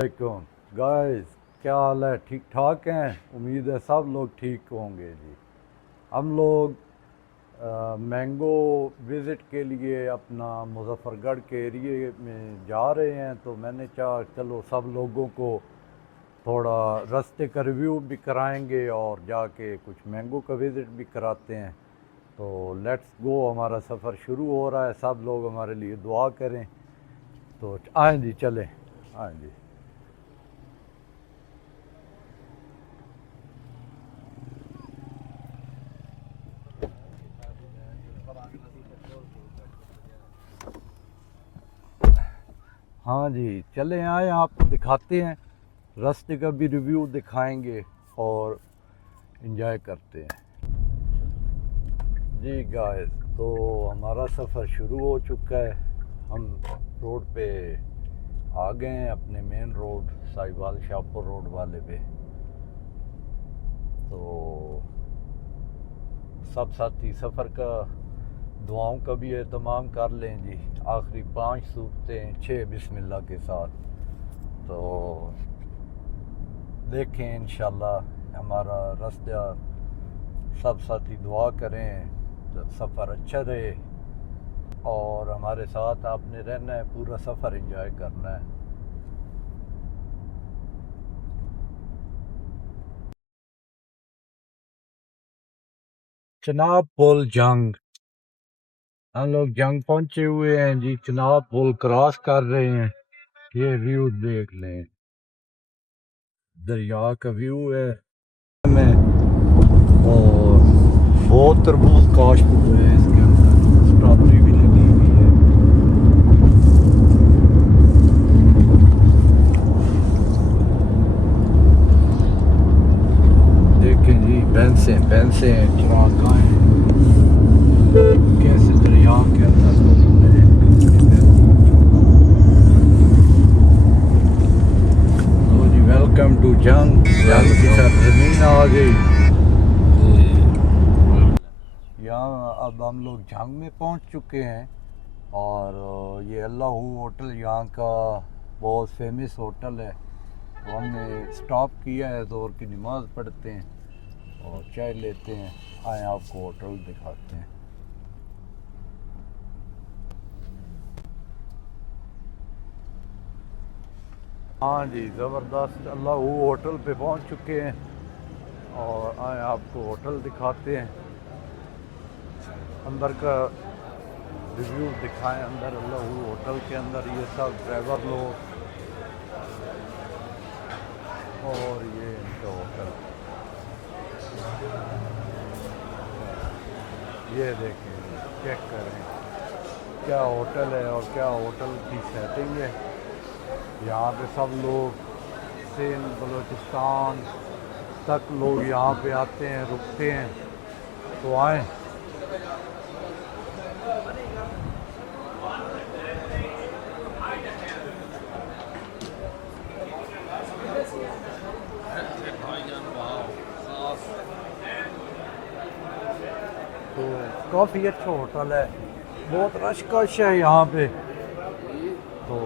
वालेकुम गाइस, क्या हाल है? ठीक ठाक हैं? उम्मीद है सब लोग ठीक होंगे जी। हम लोग मैंगो विज़िट के लिए अपना मुज़फ़्फ़रगढ़ के एरिए में जा रहे हैं, तो मैंने कहा चलो सब लोगों को थोड़ा रास्ते का रिव्यू भी कराएंगे और जाके कुछ मैंगो का विज़िट भी कराते हैं। तो लेट्स गो, हमारा सफ़र शुरू हो रहा है। सब लोग हमारे लिए दुआ करें। तो आएँ जी, चलें, आएँ जी। हाँ जी, चले आए, आपको दिखाते हैं, रास्ते का भी रिव्यू दिखाएंगे और एंजॉय करते हैं जी गाइस। तो हमारा सफ़र शुरू हो चुका है। हम रोड पे आ गए हैं, अपने main road Sahiwal Shahpur road वाले पे। तो सब साथी सफ़र का दुआओं का भी एहतमाम कर लें जी। आखिरी 5 सूरतें 6 बिस्मिल्लाह के साथ। तो देखें इंशाल्लाह हमारा रास्ता, सब साथी दुआ करें तो सफ़र अच्छा रहे और हमारे साथ आपने रहना है, पूरा सफ़र एंजॉय करना है। चनाब पुल जंग, हम लोग जंग पहुंचे हुए हैं जी। चनाब पुल क्रॉस कर रहे हैं। ये व्यू देख लें, दरिया का व्यू है में। और बहुत तरबूज काश्त हुए हैं इसके अंदर, स्ट्रॉबेरी भी लगी हुई है। देखें जी, भैंसें चरागाहें कैसे दरिया के अंदर लोगों ने। तो जी वेलकम टू जंग की सरजमीन आ गई। यहाँ अब हम लोग जंग में पहुँच चुके हैं और ये अल्लाह होटल यहाँ का बहुत फेमस होटल है। तो हमने स्टॉप किया है, ज़ोहर की नमाज़ पढ़ते हैं और चाय लेते हैं। आए आपको होटल दिखाते हैं। हाँ जी, ज़बरदस्त अल्लाह होटल पे पहुँच चुके हैं और आए आपको होटल दिखाते हैं। अंदर का रिव्यू दिखाएं। अंदर अल्लाह होटल के अंदर ये सब ड्राइवर लोग और ये इनका होटल, ये देखें, चेक करें क्या होटल है और क्या होटल की सेटिंग है। यहाँ पे सब लोग सिंध बलूचिस्तान तक लोग यहाँ पे आते हैं, रुकते हैं। तो आएँ। तो काफ़ी अच्छा होटल है, बहुत रश कश है यहाँ पे। तो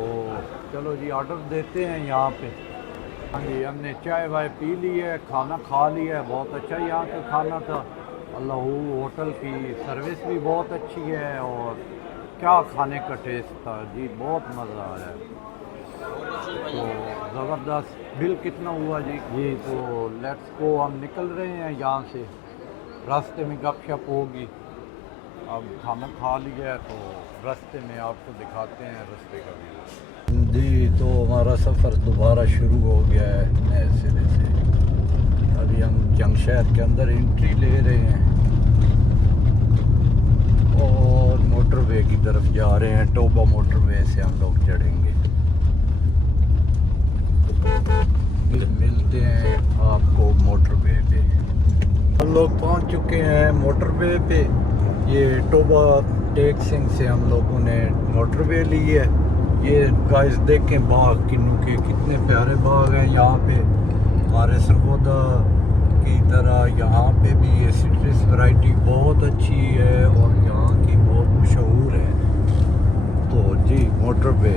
चलो जी, ऑर्डर देते हैं यहाँ पे। हाँ जी, हमने चाय वाय पी ली है, खाना खा लिया है। बहुत अच्छा यहाँ का खाना था। अल्लाह होटल की सर्विस भी बहुत अच्छी है और क्या खाने का टेस्ट था जी, बहुत मज़ा आया। तो ज़बरदस्त। बिल कितना हुआ जी? जी तो लेट्स गो, हम निकल रहे हैं यहाँ से। रास्ते में गपशप होगी। अब खाना खा लिया है तो रास्ते में आपको दिखाते हैं रास्ते का व्यू जी। तो हमारा सफ़र दोबारा शुरू हो गया है नए सिरे से। अभी हम जंग शहर के अंदर एंट्री ले रहे हैं और मोटरवे की तरफ जा रहे हैं। टोबा मोटरवे से हम लोग चढ़ेंगे। मिलते हैं आपको मोटरवे पे। हम लोग पहुंच चुके हैं मोटरवे पे। ये टोबा टेक सिंह से हम लोगों ने मोटरवे ली है। ये गाइस देखें बाग किन्नू के, कितने प्यारे बाग हैं यहाँ पे। हमारे सरगोदा की तरह यहाँ पे भी ये सिट्रस वैरायटी बहुत अच्छी है और यहाँ की बहुत मशहूर है। तो जी मोटरवे